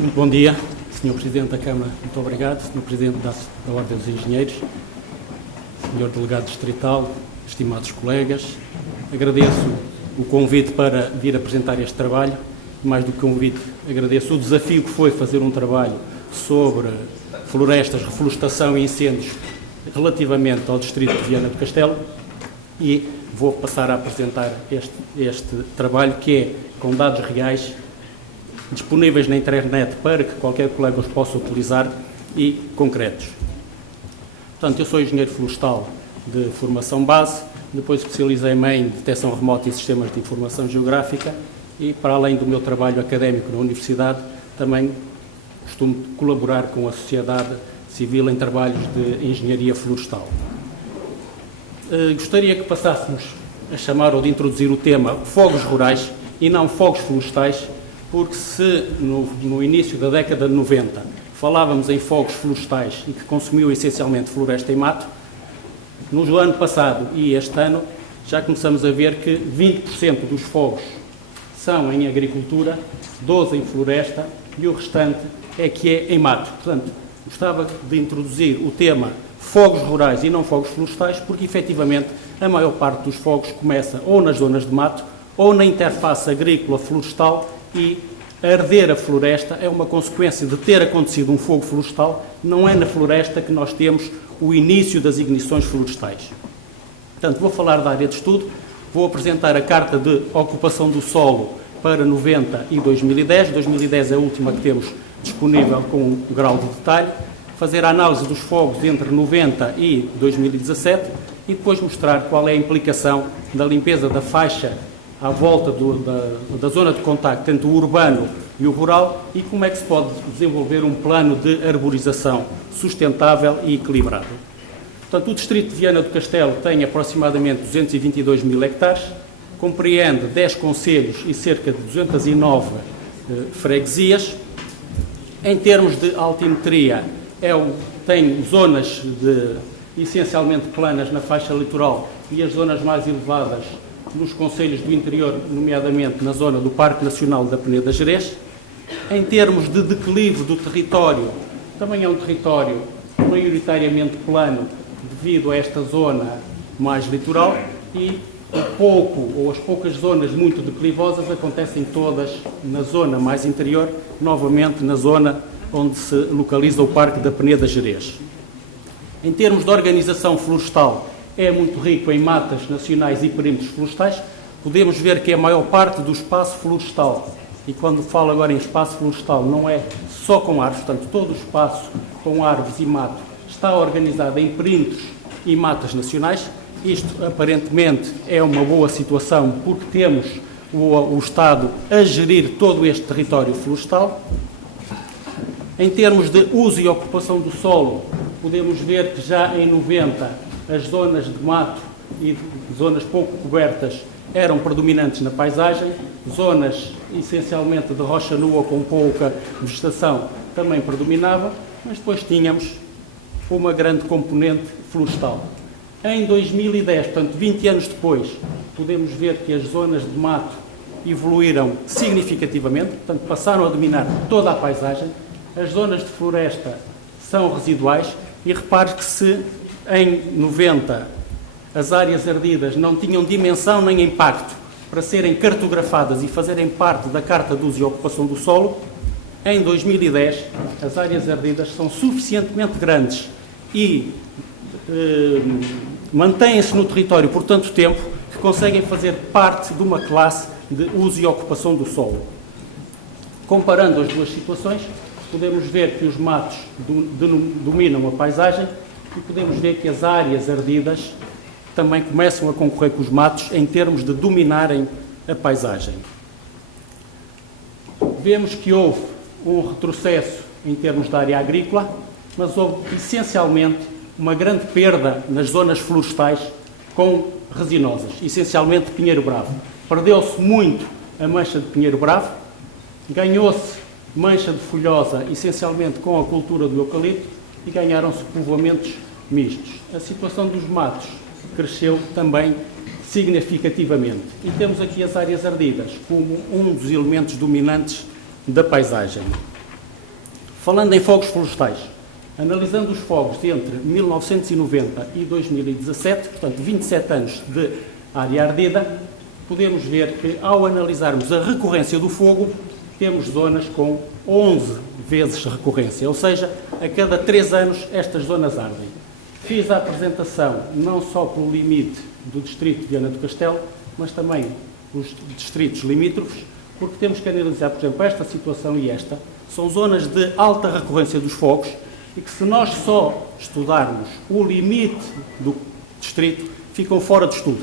Muito bom dia, Sr. Presidente da Câmara, muito obrigado, Sr. Presidente da Ordem dos Engenheiros, Sr. Delegado Distrital, estimados colegas, agradeço o convite para vir apresentar este trabalho, mais do que convite, agradeço o desafio que foi fazer um trabalho sobre florestas, reflorestação e incêndios relativamente ao Distrito de Viana do Castelo e vou passar a apresentar este trabalho que é com dados reais disponíveis na internet para que qualquer colega os possa utilizar e concretos. Portanto, eu sou engenheiro florestal de formação base, depois especializei-me em detecção remota e sistemas de informação geográfica e, para além do meu trabalho académico na universidade, também costumo colaborar com a sociedade civil em trabalhos de engenharia florestal. Gostaria que passássemos a chamar ou de introduzir o tema fogos rurais e não fogos florestais, porque se no início da década de 90 falávamos em fogos florestais e que consumiu essencialmente floresta e mato, no ano passado e este ano já começamos a ver que 20% dos fogos são em agricultura, 12% em floresta e o restante é que é em mato. Portanto, gostava de introduzir o tema fogos rurais e não fogos florestais, porque efetivamente a maior parte dos fogos começa ou nas zonas de mato ou na interface agrícola-florestal e arder a floresta é uma consequência de ter acontecido um fogo florestal, não é na floresta que nós temos o início das ignições florestais. Portanto, vou falar da área de estudo, vou apresentar a Carta de Ocupação do Solo para 90 e 2010, 2010 é a última que temos disponível com um grau de detalhe, fazer a análise dos fogos entre 90 e 2017 e depois mostrar qual é a implicação da limpeza da faixa à volta da zona de contacto entre o urbano e o rural e como é que se pode desenvolver um plano de arborização sustentável e equilibrado. Portanto, o Distrito de Viana do Castelo tem aproximadamente 222 mil hectares, compreende 10 concelhos e cerca de 209 freguesias. Em termos de altimetria, tem zonas essencialmente planas na faixa litoral e as zonas mais elevadas nos concelhos do interior, nomeadamente na zona do Parque Nacional da Peneda Gerês. Em termos de declive do território, também é um território maioritariamente plano devido a esta zona mais litoral e as poucas zonas muito declivosas acontecem todas na zona mais interior, novamente na zona onde se localiza o Parque da Peneda Gerês. Em termos de organização florestal, é muito rico em matas nacionais e perímetros florestais. Podemos ver que a maior parte do espaço florestal, e quando falo agora em espaço florestal, não é só com árvores, portanto, todo o espaço com árvores e mato está organizado em perímetros e matas nacionais. Isto, aparentemente, é uma boa situação, porque temos o Estado a gerir todo este território florestal. Em termos de uso e ocupação do solo, podemos ver que já em 90 as zonas de mato e zonas pouco cobertas eram predominantes na paisagem, zonas essencialmente de rocha nua com pouca vegetação também predominavam, mas depois tínhamos uma grande componente florestal. Em 2010, portanto 20 anos depois, podemos ver que as zonas de mato evoluíram significativamente, portanto passaram a dominar toda a paisagem, as zonas de floresta são residuais e repare que se em 90 as áreas ardidas não tinham dimensão nem impacto para serem cartografadas e fazerem parte da Carta de Uso e Ocupação do Solo, em 2010 as áreas ardidas são suficientemente grandes e mantêm-se no território por tanto tempo que conseguem fazer parte de uma classe de uso e ocupação do solo. Comparando as duas situações, podemos ver que os matos dominam a paisagem e podemos ver que as áreas ardidas também começam a concorrer com os matos em termos de dominarem a paisagem. Vemos que houve um retrocesso em termos da área agrícola, mas houve essencialmente uma grande perda nas zonas florestais com resinosas, essencialmente pinheiro bravo. Perdeu-se muito a mancha de pinheiro bravo, ganhou-se mancha de folhosa, essencialmente com a cultura do eucalipto, e ganharam-se povoamentos mistos. A situação dos matos cresceu também significativamente. E temos aqui as áreas ardidas como um dos elementos dominantes da paisagem. Falando em fogos florestais, analisando os fogos entre 1990 e 2017, portanto 27 anos de área ardida, podemos ver que ao analisarmos a recorrência do fogo, temos zonas com 11 vezes recorrência, ou seja, a cada 3 anos estas zonas ardem. Fiz a apresentação não só pelo limite do distrito de Viana do Castelo, mas também os distritos limítrofes, porque temos que analisar, por exemplo, esta situação e esta. São zonas de alta recorrência dos fogos e que, se nós só estudarmos o limite do distrito, ficam fora de estudo.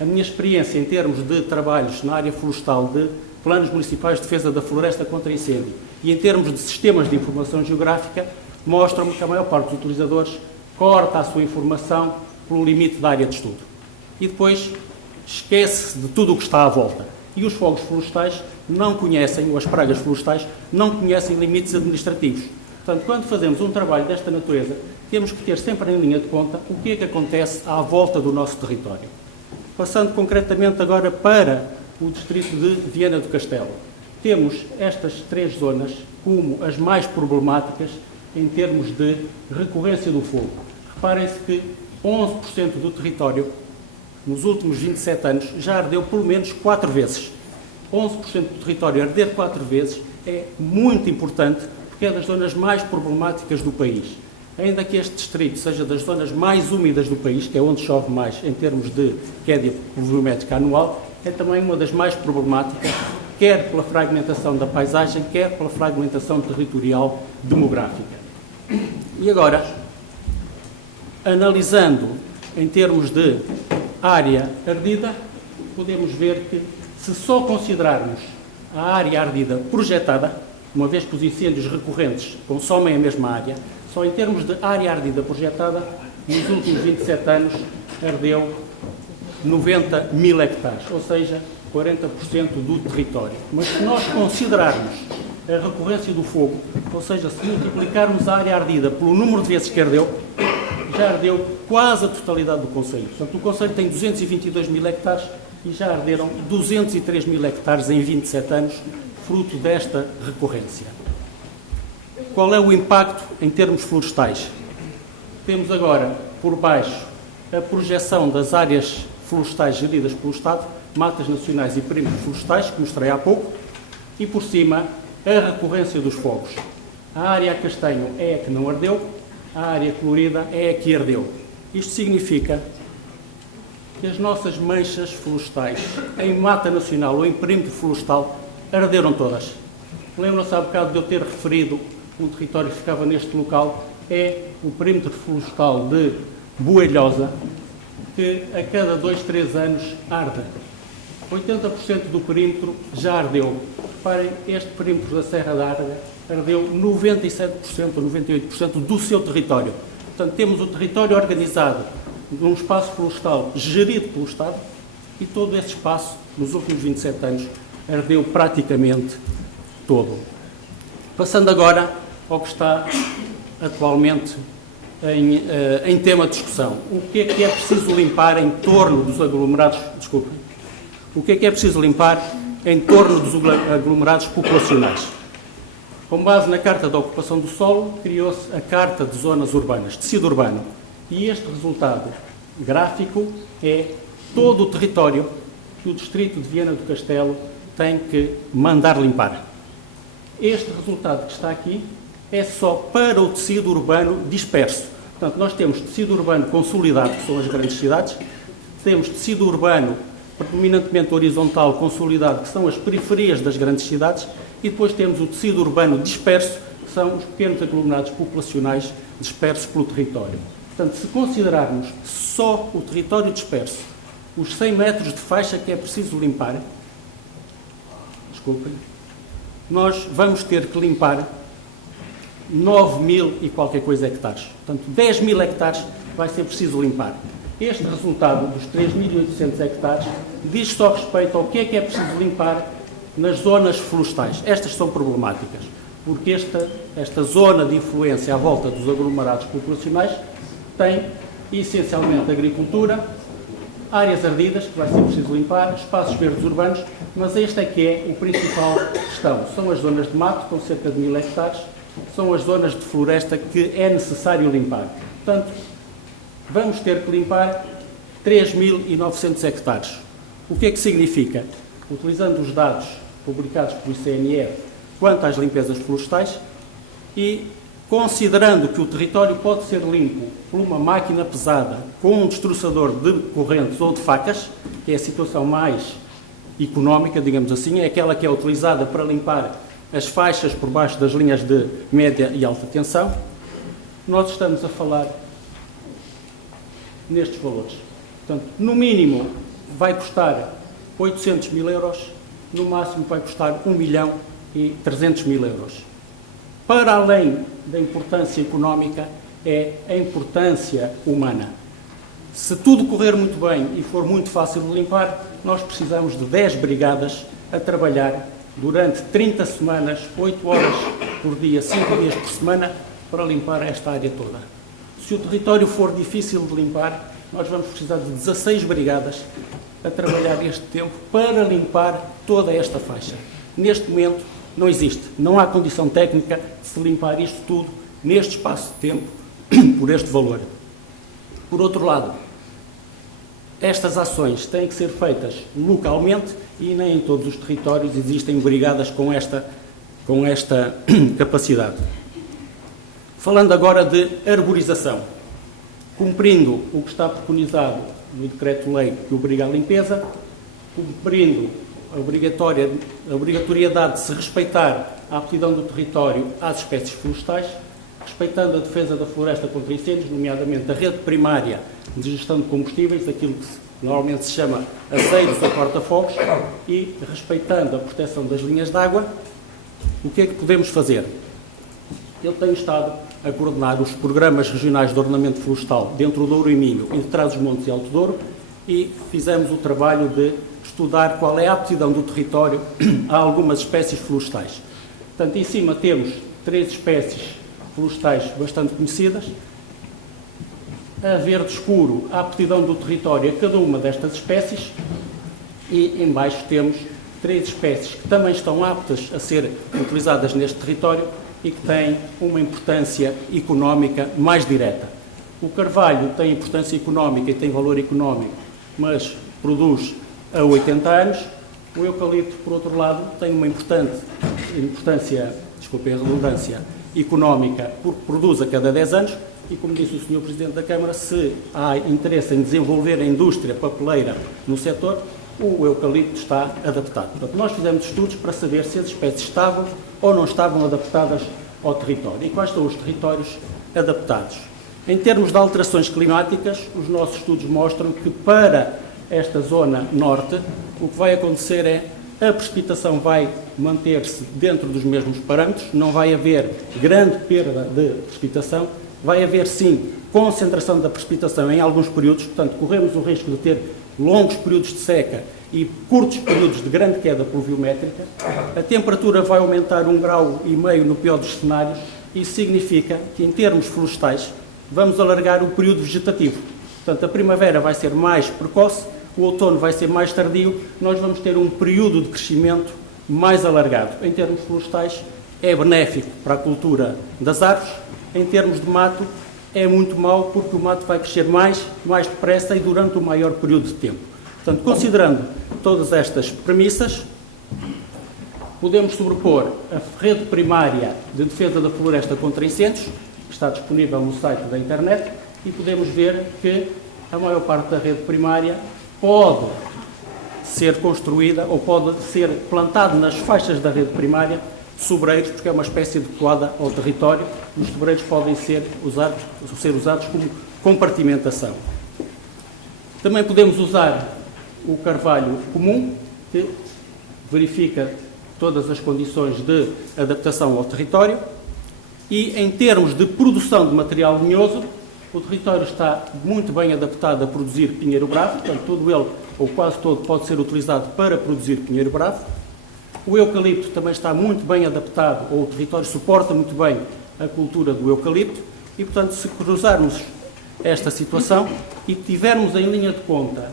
A minha experiência em termos de trabalhos na área florestal de planos municipais de defesa da floresta contra incêndio e em termos de sistemas de informação geográfica, mostram-me que a maior parte dos utilizadores corta a sua informação pelo limite da área de estudo. E depois esquece de tudo o que está à volta. E os fogos florestais não conhecem, ou as pragas florestais, não conhecem limites administrativos. Portanto, quando fazemos um trabalho desta natureza, temos que ter sempre em linha de conta o que é que acontece à volta do nosso território. Passando concretamente agora para o distrito de Viana do Castelo. Temos estas 3 zonas como as mais problemáticas em termos de recorrência do fogo. Reparem-se que 11% do território, nos últimos 27 anos, já ardeu pelo menos 4 vezes. 11% do território arder 4 vezes é muito importante, porque é das zonas mais problemáticas do país. Ainda que este distrito seja das zonas mais úmidas do país, que é onde chove mais em termos de queda pluviométrica anual, é também uma das mais problemáticas, quer pela fragmentação da paisagem, quer pela fragmentação territorial demográfica. E agora, analisando em termos de área ardida, podemos ver que, se só considerarmos a área ardida projetada, uma vez que os incêndios recorrentes consomem a mesma área, só em termos de área ardida projetada, nos últimos 27 anos, ardeu 90 mil hectares, ou seja, 40% do território. Mas se nós considerarmos a recorrência do fogo, ou seja, se multiplicarmos a área ardida pelo número de vezes que ardeu, já ardeu quase a totalidade do concelho. Portanto, o concelho tem 222 mil hectares e já arderam 203 mil hectares em 27 anos, fruto desta recorrência. Qual é o impacto em termos florestais? Temos agora, por baixo, a projeção das áreas florestais geridas pelo Estado, matas nacionais e perímetros florestais, que mostrei há pouco, e por cima, a recorrência dos fogos. A área a castanho é a que não ardeu, a área colorida é a que ardeu. Isto significa que as nossas manchas florestais, em mata nacional ou em perímetro florestal, arderam todas. Lembram-se há bocado de eu ter referido um território que ficava neste local, é o perímetro florestal de Boelhosa, que a cada 2, 3 anos arde. 80% do perímetro já ardeu. Reparem, este perímetro da Serra da Arga ardeu 97% ou 98% do seu território. Portanto, temos o território organizado num espaço florestal gerido pelo Estado e todo esse espaço, nos últimos 27 anos, ardeu praticamente todo. Passando agora ao que está atualmente em tema de discussão. O que é preciso limpar em torno dos aglomerados... Desculpem. O que é preciso limpar em torno dos aglomerados populacionais? Com base na Carta da Ocupação do Solo, criou-se a Carta de Zonas Urbanas, tecido urbano. E este resultado gráfico é todo o território que o distrito de Viana do Castelo tem que mandar limpar. Este resultado que está aqui é só para o tecido urbano disperso. Portanto, nós temos tecido urbano consolidado, que são as grandes cidades, temos tecido urbano predominantemente horizontal consolidado, que são as periferias das grandes cidades, e depois temos o tecido urbano disperso, que são os pequenos aglomerados populacionais dispersos pelo território. Portanto, se considerarmos só o território disperso, os 100 metros de faixa que é preciso limpar, desculpem, nós vamos ter que limpar 9 mil e qualquer coisa hectares. Portanto, 10 mil hectares vai ser preciso limpar. Este resultado dos 3.800 hectares diz só respeito ao que é preciso limpar nas zonas florestais. Estas são problemáticas, porque esta zona de influência à volta dos aglomerados populacionais tem essencialmente agricultura, áreas ardidas, que vai ser preciso limpar, espaços verdes urbanos, mas este é que é o principal questão. São as zonas de mato, com cerca de 1000 hectares, são as zonas de floresta que é necessário limpar. Portanto, vamos ter que limpar 3.900 hectares. O que é que significa? Utilizando os dados publicados pelo ICNR quanto às limpezas florestais e considerando que o território pode ser limpo por uma máquina pesada com um destroçador de correntes ou de facas, que é a situação mais económica, digamos assim, é aquela que é utilizada para limpar as faixas por baixo das linhas de média e alta tensão, nós estamos a falar nestes valores. Portanto, no mínimo vai custar 800 mil euros, no máximo vai custar 1.300.000 euros. Para além da importância económica, é a importância humana. Se tudo correr muito bem e for muito fácil de limpar, nós precisamos de 10 brigadas a trabalhar durante 30 semanas, 8 horas por dia, 5 dias por semana, para limpar esta área toda. Se o território for difícil de limpar, nós vamos precisar de 16 brigadas a trabalhar este tempo para limpar toda esta faixa. Neste momento, não existe, não há condição técnica de se limpar isto tudo neste espaço de tempo por este valor. Por outro lado, estas ações têm que ser feitas localmente e nem em todos os territórios existem brigadas com esta capacidade. Falando agora de arborização, cumprindo o que está preconizado no Decreto-Lei que obriga a limpeza, cumprindo a obrigatoriedade de se respeitar a aptidão do território às espécies florestais, respeitando a defesa da floresta contra incêndios, nomeadamente a rede primária de gestão de combustíveis, aquilo que normalmente se chama aceiros ou corta-fogos, e respeitando a proteção das linhas de água, o que é que podemos fazer? Eu tenho estado a coordenar os programas regionais de ordenamento florestal dentro do Douro e Minho, entre Trás-os-Montes e Alto Douro, e fizemos o trabalho de estudar qual é a aptidão do território a algumas espécies florestais. Portanto, em cima temos 3 espécies florestais bastante conhecidas. A verde escuro, a aptidão do território a cada uma destas espécies, e em baixo temos 3 espécies que também estão aptas a ser utilizadas neste território e que têm uma importância económica mais direta. O carvalho tem importância económica e tem valor económico, mas produz a 80 anos. O eucalipto, por outro lado, tem uma importância, desculpem a redundância, económica, porque produz a cada 10 anos e, como disse o Sr. Presidente da Câmara, se há interesse em desenvolver a indústria papeleira no setor, o eucalipto está adaptado. Portanto, nós fizemos estudos para saber se as espécies estavam ou não estavam adaptadas ao território e quais são os territórios adaptados. Em termos de alterações climáticas, os nossos estudos mostram que para esta zona norte, o que vai acontecer é a precipitação vai manter-se dentro dos mesmos parâmetros, não vai haver grande perda de precipitação, vai haver sim concentração da precipitação em alguns períodos, portanto corremos o risco de ter longos períodos de seca e curtos períodos de grande queda pluviométrica. A temperatura vai aumentar 1,5 grau no pior dos cenários. Isso significa que, em termos florestais, vamos alargar o período vegetativo. Portanto, a primavera vai ser mais precoce, o outono vai ser mais tardio, nós vamos ter um período de crescimento mais alargado. Em termos florestais, é benéfico para a cultura das árvores. Em termos de mato, é muito mau porque o mato vai crescer mais depressa e durante um maior período de tempo. Portanto, considerando todas estas premissas, podemos sobrepor a rede primária de defesa da floresta contra incêndios, que está disponível no site da internet, e podemos ver que a maior parte da rede primária pode ser construída ou pode ser plantado nas faixas da rede primária sobreiros, porque é uma espécie adequada ao território. Os sobreiros podem ser usados como compartimentação. Também podemos usar o carvalho comum, que verifica todas as condições de adaptação ao território, e em termos de produção de material lenhoso, o território está muito bem adaptado a produzir pinheiro bravo, portanto, todo ele, ou quase todo, pode ser utilizado para produzir pinheiro bravo. O eucalipto também está muito bem adaptado, ou o território suporta muito bem a cultura do eucalipto, e, portanto, se cruzarmos esta situação e tivermos em linha de conta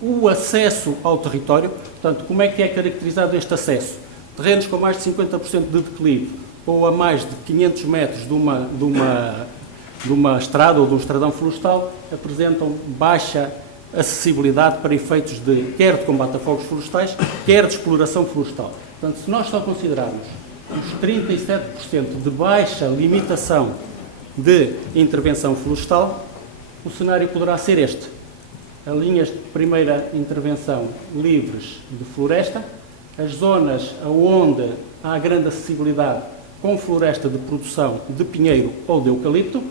o acesso ao território, portanto, como é que é caracterizado este acesso? Terrenos com mais de 50% de declive, ou a mais de 500 metros de uma estrada ou de um estradão florestal apresentam baixa acessibilidade para efeitos quer de combate a fogos florestais, quer de exploração florestal. Portanto, se nós só considerarmos os 37% de baixa limitação de intervenção florestal, o cenário poderá ser este. As linhas de primeira intervenção livres de floresta, as zonas onde há grande acessibilidade com floresta de produção de pinheiro ou de eucalipto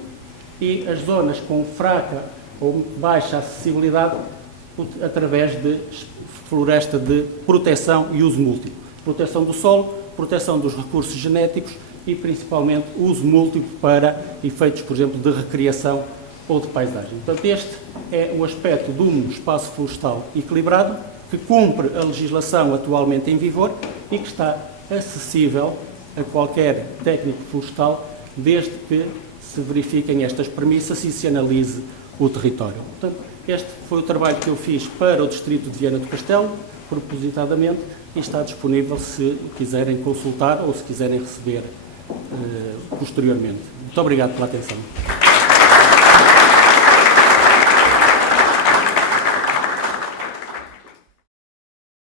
e as zonas com fraca ou baixa acessibilidade através de floresta de proteção e uso múltiplo. Proteção do solo, proteção dos recursos genéticos e, principalmente, uso múltiplo para efeitos, por exemplo, de recriação ou de paisagem. Portanto, este é o aspecto de um espaço florestal equilibrado, que cumpre a legislação atualmente em vigor e que está acessível a qualquer técnico florestal, desde que se verifiquem estas premissas e se analise o território. Portanto, este foi o trabalho que eu fiz para o Distrito de Viana do Castelo, propositadamente, e está disponível se quiserem consultar ou se quiserem receber posteriormente. Muito obrigado pela atenção.